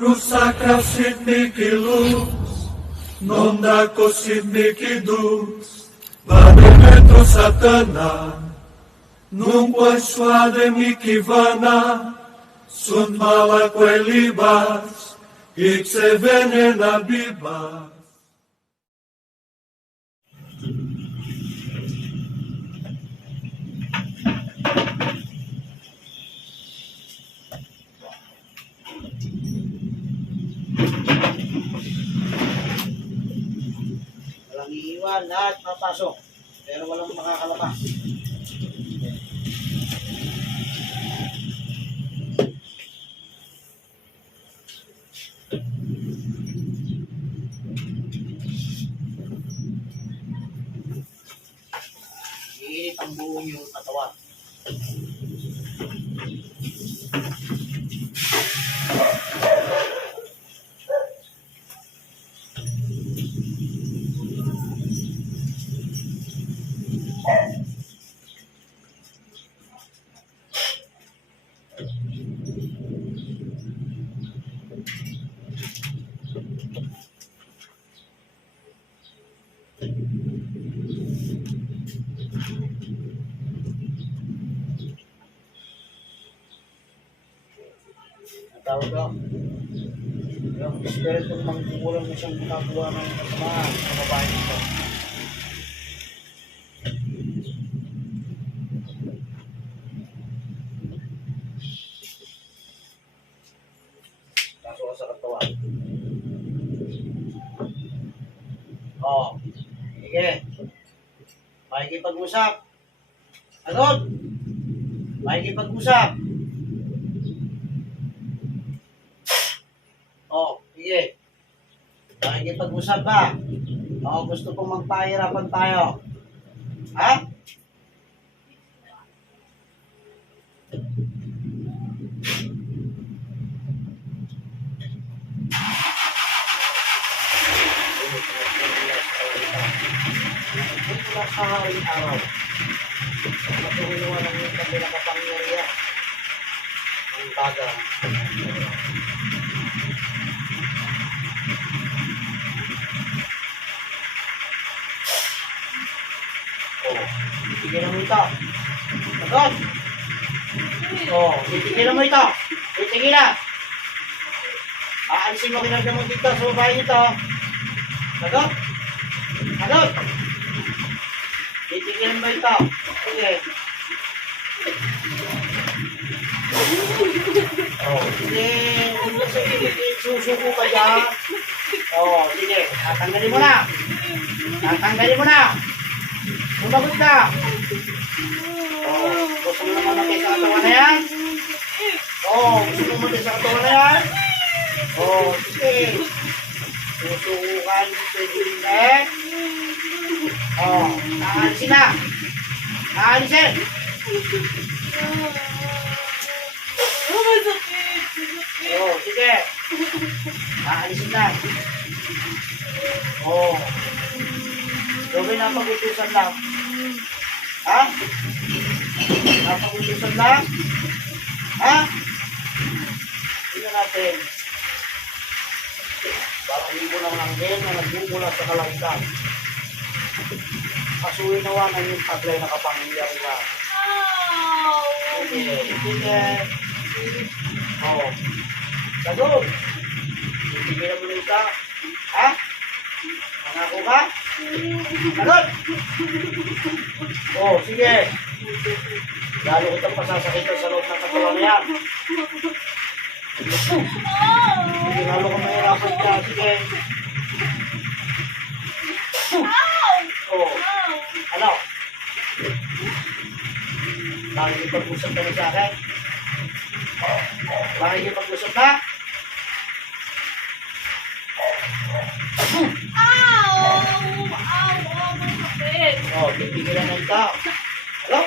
Rusakra sidniki luz, non dako sidniki dus, Vademetro satana, num poissuade mikivana, sunt malaque libas, ixe venena bibas. Walang iiwan, lahat papasok. Pero walang makakalabas. Iinit ang buong yung katawan. Tawag ko. Yung spirit ng mangkukulang na siyang nakagawa ng kasamaan sa babae nito. Kaso ka sa katawan. Sige. Makikipag-usap. Agad! Makikipag-usap. Sige. Makikipag-usap ba? Gusto pong magpahirapan tayo. Ha? Mula sa haring araw. Matuhuluan ang yung kabilang kapangyarihan. Ang bagang. Titigilan mo ito. Agad. Titigilan mo ito. Titigilan. Aalisin mo kinagdamot dito sa babae nito. Agad. Agad. Titigilan mo ito. Sige. Sige. Susuko ka dyan. Sige. Tatanggalin mo na. Tatanggalin mo na. Sumagot ka! Gusto mo naman matay sa katawan na yan? Gusto mo matay sa katawan na yan? Sige. Susukan, pwede rin na eh. Naalisin na! Naalisin! Sige. Naalisin na. Gawin na pag-utusan lang. Ha? Napag-utusan lang? Ha? Tingnan natin. Bakalibo ng langgeng na nagbumula sa kalangitan. Pasuhin nawa ng yung taglay na kapangyarihan. Sige. Sagot. Tigilan mo na isa. Ha? Pangako ka? Sagot! Sige. Lalo kitang pasasakitan sa loob ng katawan na yan. Sige, lalo ka mahirapan ka. Sige. Ano? Makikipag-usap ka na sa akin? Makikipag-usap ka? Titigilan na ito. Hello?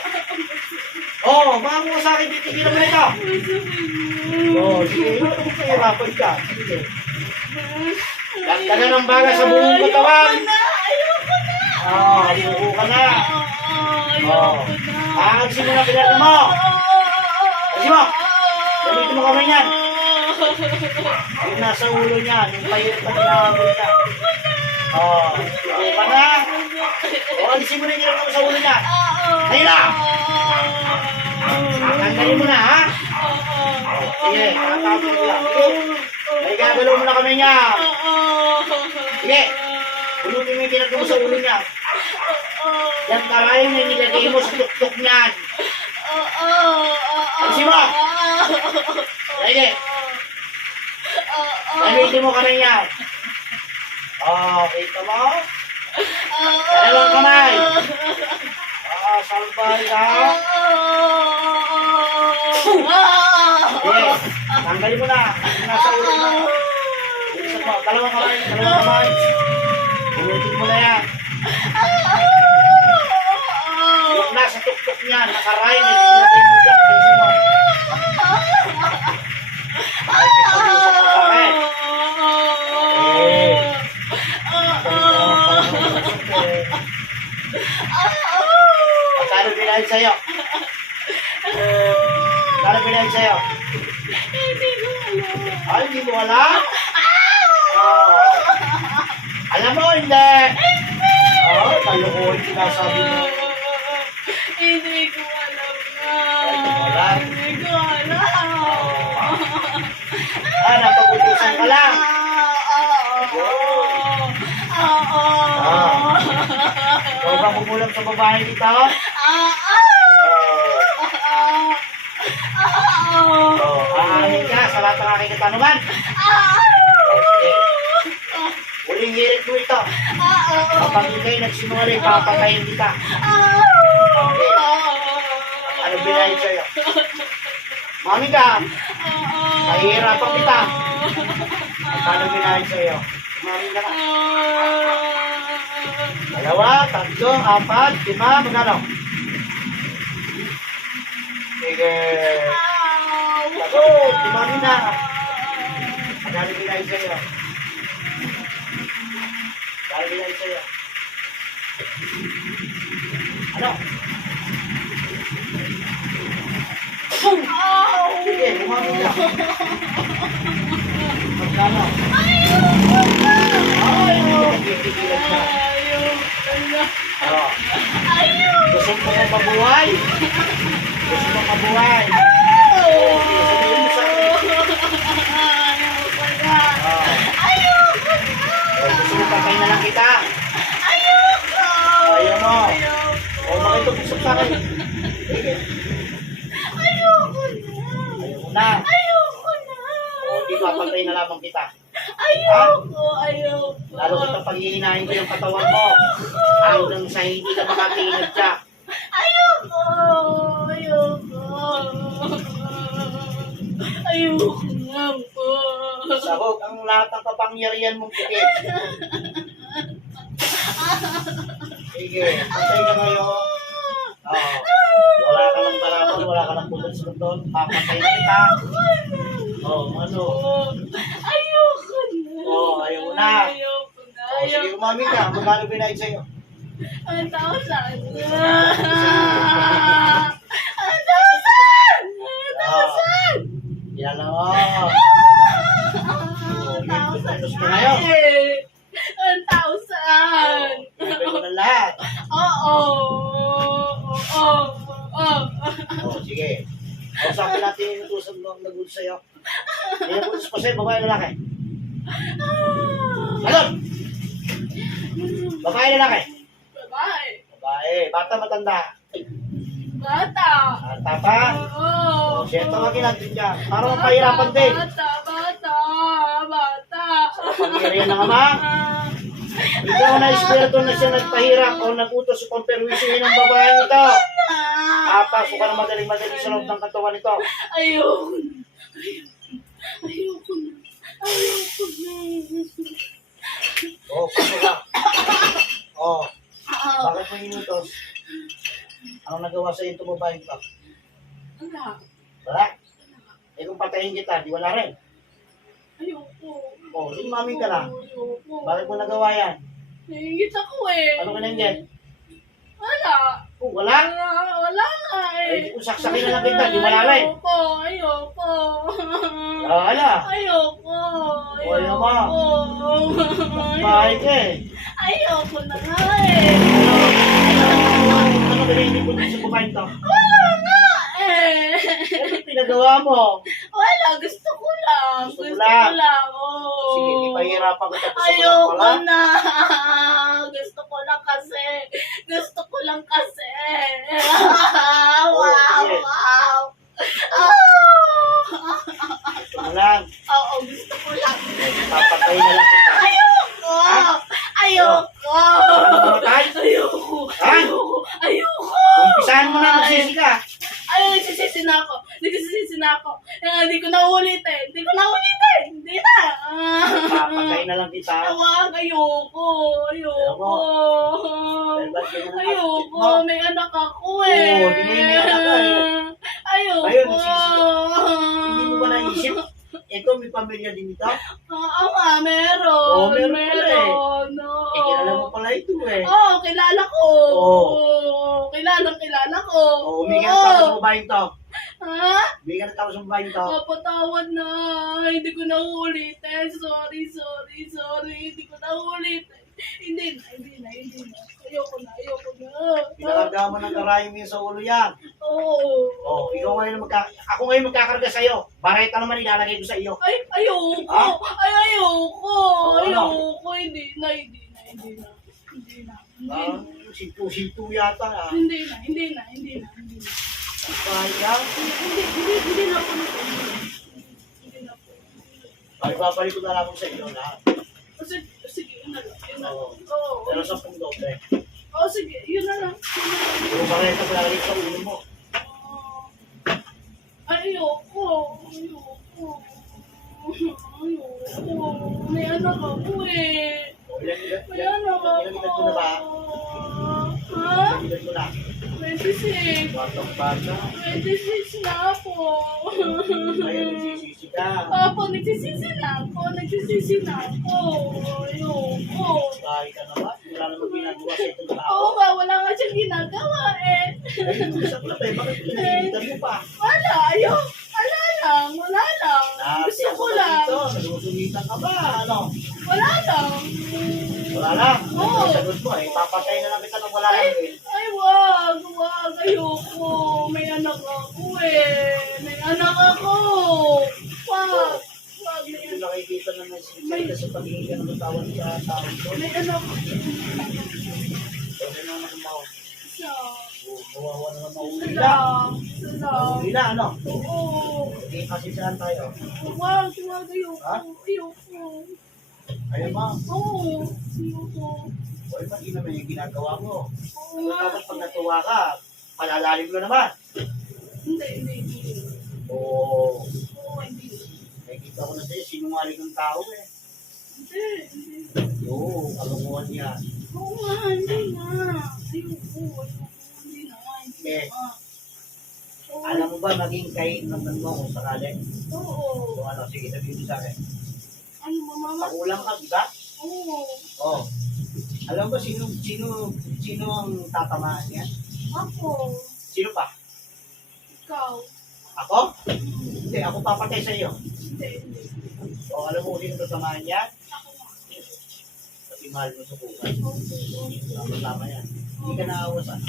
Baka mo sa akin, titigilan mo na ito. Sige. Mahirapan ka. Sige. Ganda na ng baga sa buong katawan. Ayoko na. Ayoko ka na. Aagsin mo na pinatan mo. Agsin mo. Gamitin mo kamay niyan. Yung nasa ulo niya, yung pahirap na hinahabol niya. Oh, okay ba na? O, alisin mo na yung mo sa ulo niya. Ayun na! Tanggalin mo na, ha? Sige, tatapos mo lang. Sige, may gagalaw mo na kami niya. Sige, pulutin mo yung pinag mo sa ulo niya. Yan kamay na nilagay mo sa tuktok niyan. Alisin mo! Sige. Gamitin mo kamay niya. Kita mo? Dalawang kamay. Salbay ka. Sige, tanggalin mo na. Nasa ulo mo. Bilisan mo. Dalawang kamay. Ulitin mo na yan. Yung nasa tuktok niyan, nakaray na. Pinatay mo dyan. Bilisan mo. Ay, pinatay mo sa akin. Magkano binayad sa'yo? Magkano binayad sa'yo? Ay, hindi mo alam? Alam mo, hindi. Kalukuhan sinasabi mo. Hindi ko alam na. Hindi mo alam? Napagutusan ka lang. Ikaw ba kumulam sa babae dito? Aanin ka sa lahat ng aking katanungan. Sige. Huling hirit mo ito. Kapag ikay nagsinungaling, papatayin kita. Okay. Ano binayad sa'yo? Mami ka, kahihirapan kita. Ano binayad sa'yo? Mami ka na. 2, 3, 4, 5, magkano? Sige. Sagot, mami na. Magkano binayad sa'yo? Magkano binayad sa'yo? Ano? Sige, umami ka. Magkano? Pipigilan ka. Gusto mo na mabuhay? Gusto mo mabuhay? Sabihin mo sa akin. Gusto mo patay na lang kita? Ayaw mo. Bakit ito gusto sa akin? Sige. Ayaw mo na. Di papatay na lamang kita. Ayoko. Lalo kitang paghihinahin ko yung katawan mo. Hanggang sa hindi ka makatingin siya. Ayoko nga po. Sabog ang lahat ng kapangyarihan mong pikit. Sige, patay ka ngayon. Wala ka ng balaban, wala ka ng putot sa doon. Papatay na kita. Ano? Ayoko na. Ayaw na. Sige, umami ka. Magkano binayad sa'yo? 1,000. 1,000. Yan o. 1,000 ka ngayon. 1,000. Ibigay mo na lahat. Oo. Sige. Kausapin natin yung utusang nag-utos sa'yo. Yung nag-utos pa sa'yo, babae lalaki. Sagot! Babae lalaki. Babae. Bata matanda. Bata. Bata pa. Oo. Siya tawagin natin dyan. Para mapahirapan din. Bata. Pangyarihan ng ama. Ikaw na espiritu na siya nagpahirap o nag-utos o pamperwisyohin ng babae ito. Pasok ka na magaling-magaling sa loob ng katawan nito. Ayoko na. Pasok ka. Bakit mo inutos? Anong nagawa sa iyo ito babae ito? Wala? Kung patayin kita, di wala rin. Ayoko. Di mami ka na. Bakit mo nagawa yan? Nahingit ako eh. Ano ka nandiyan? Wala. Wala? Wala nga Ay, eh. kung saksakin na lang kita, di wala na eh. Ayoko. Ala, Ayoko. Ayaw mo. bahay ka eh. Ayoko na nga eh. Ano bilhin ko dito sa babae to? Wala nga eh. Ano pinagawa mo? Wala, gusto ko lang. Gusto mo Gusto lang? ko lang. Oh. Sige, di pahirapan ko tapos Ayoko wala. na. Gusto ko lang kasi. Gusto ko lang kasi. Wow, sige. wow. Gusto mo lang. Oo, gusto ko lang. Papatay na lang kita. Ayoko. Ayoko. Para mamatay? Ayoko. Ha? Ayoko. Ayoko. Umpisahan mo na magsisi ka. Ay, nagsisisi na ako. Nagsisisi na ako. Hindi ko na ulitin. Hindi na. Papatay na lang kita. Tawag, ayoko. Ayoko. Dahil ba't ganyan ang attitude Ayoko. mo? May anak ako eh. Oo, di may anak ka eh. Ayoko. Ayun, Hindi mo ba naisip? Ito, may pamilya din ito. Oo nga, meron. Oo, meron pala eh. No. Kilala mo pala ito eh. Oo, kilala ko. Oo. Kilala ko. Humingi ng tao sa babaeng to. Ha? Humingi ng tao sa babaeng to. Patawad na. Hindi ko na ulitin. Sorry. Hindi ko na ulitin. Hindi na. Ayoko na. Pinakarga mo ng karayom yun sa ulo yan. Oo. Oh, ako ngayon magkakarga sa'yo. Bareta naman ilalagay ko sa iyo. Ay, ayoko. Ha? Ay, ayoko. ano? Ayoko. Hindi na. Ah, sintu yata ah. Hindi na. Kaya, Hindi na ako Hindi na po. ay babalik ko na lang sa iyo lahat. Sige, yun na lang. Oo. Oo. Pero sa doble. Oo, sige, yun na lang. Yung bareta ilalagay sa ulo mo. Ayoko. May anak ako eh. May anak ako. Ilang edad mo na ba? Ha? Ilang edad mo na? 26. Batang bata. 26 na ako. Ngayon, nagsisisi ka. Opo, nagsisisi na ako. Ayoko. Bahay ka naman. Wala naman ginagawa sa itong tao. Oo nga, wala nga siyang ginagawa eh. Ay, usap na tayo. Bakit pinagalitan mo pa? Wala lang. Gusto ko lang. Nalusulitan ka ba? Ano? Wala lang. Wala lang. Oo. Sagot mo eh. Papatay na lang kita nang wala lang eh. Ay, wag. Ayoko. May anak ako eh. Wag. May Hindi nakikita na may sa pagiging ng katawan sa tao ko. anak ako. Pwede na naman mo. Siya. Kawawa naman mahuli Sila. na. Mahuli na, ano? Oo. Hindi kasi saan tayo. Wag. Ayoko. Ha? Ayaw mo. Oo. Ayoko. O, pati naman yung ginagawa mo. Oo nga. Tapos pag natuwa ka, palalalim mo naman. Hindi. Oo. Oo, hindi. Nakikita ko na sa'yo, sinungaling ng tao eh. Hindi. Oo, kalunguan niya. Oo nga, hindi nga. Ayoko. Hindi na. Eh, Oo. alam mo ba maging kahit naman mo kung sakali? Oo. Kung ano, sige, sabihin mo sa akin. Ano, mama? Pakulang ka, di ba? Oo. Oo. Alam mo sino ang tatamaan niya? Ako. Sino pa? Ikaw. Ako? Hindi, ako papatay sa iyo. Hindi. O, alam mo kung sino tatamaan niya? Ako nga. Pati mahal mo sa bukas. Oo. Tama yan. Hindi ka naawasan.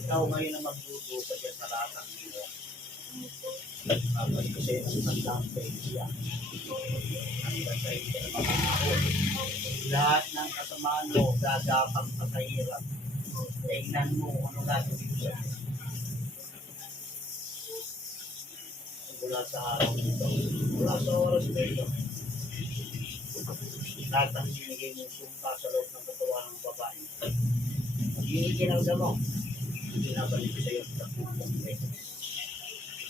Ikaw ngayon ang magdudusa dyan sa lahat ng iyo. Tapos kasi ang tandang sa iya. Hanggang sa iyo na makakahon. Lahat ng kasamaan mo, gagapang pa sa hirap. Tingnan mo ano gagawin sa iyo. Mula sa araw nito, mula sa oras na ito, lahat ang binigay mong sumpa sa loob ng katawan ng babae. Giniginang mo, binabalik sa iyo sa pupong beses.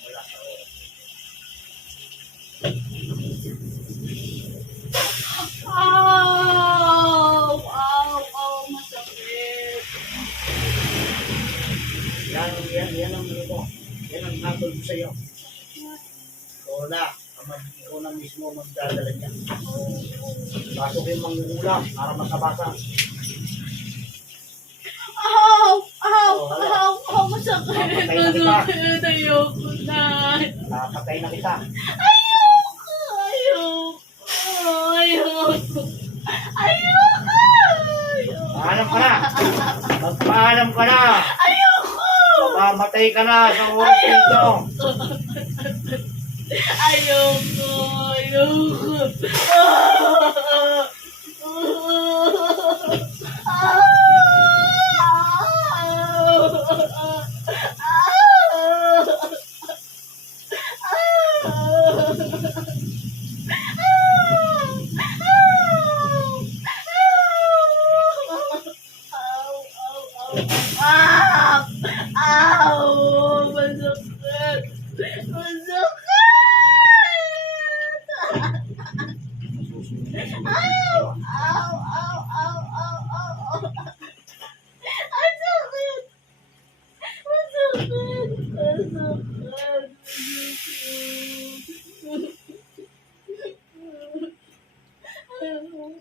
Mula sa oras. Masakit. Yan ang ano mo. Yan ang hatol ko sa iyo. Ikaw na mismo magdadala niya. Pasok yung mangungula para makabasa. Masakit. Masakit. Ayoko na. Napatay na kita. Ayoko. Ayoko. Ayoko. Paalam ka na. Magpaalam ka na. Ayoko. Mamamatay ka na sa oras dito. Ayoko. Ayoko. Masakit! Masakit! Ow! Ow! Ow! Ow! Ow! Ow! Ang sakit! Masakit! Masakit! Ayoko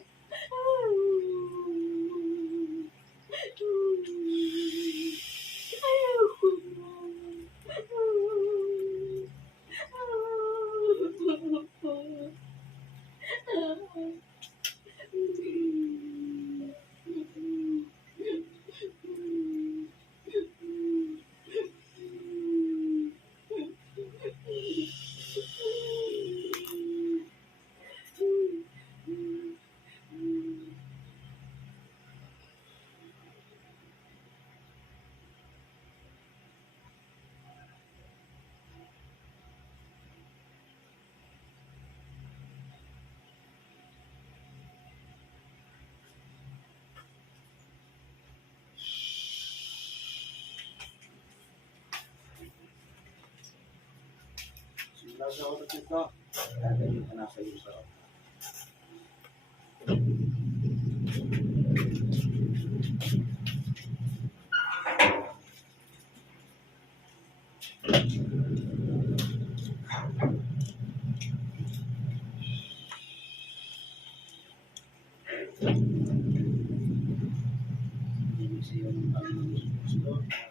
Nasa ako dito. Dito ka nasa iyo sa Hindi siya ng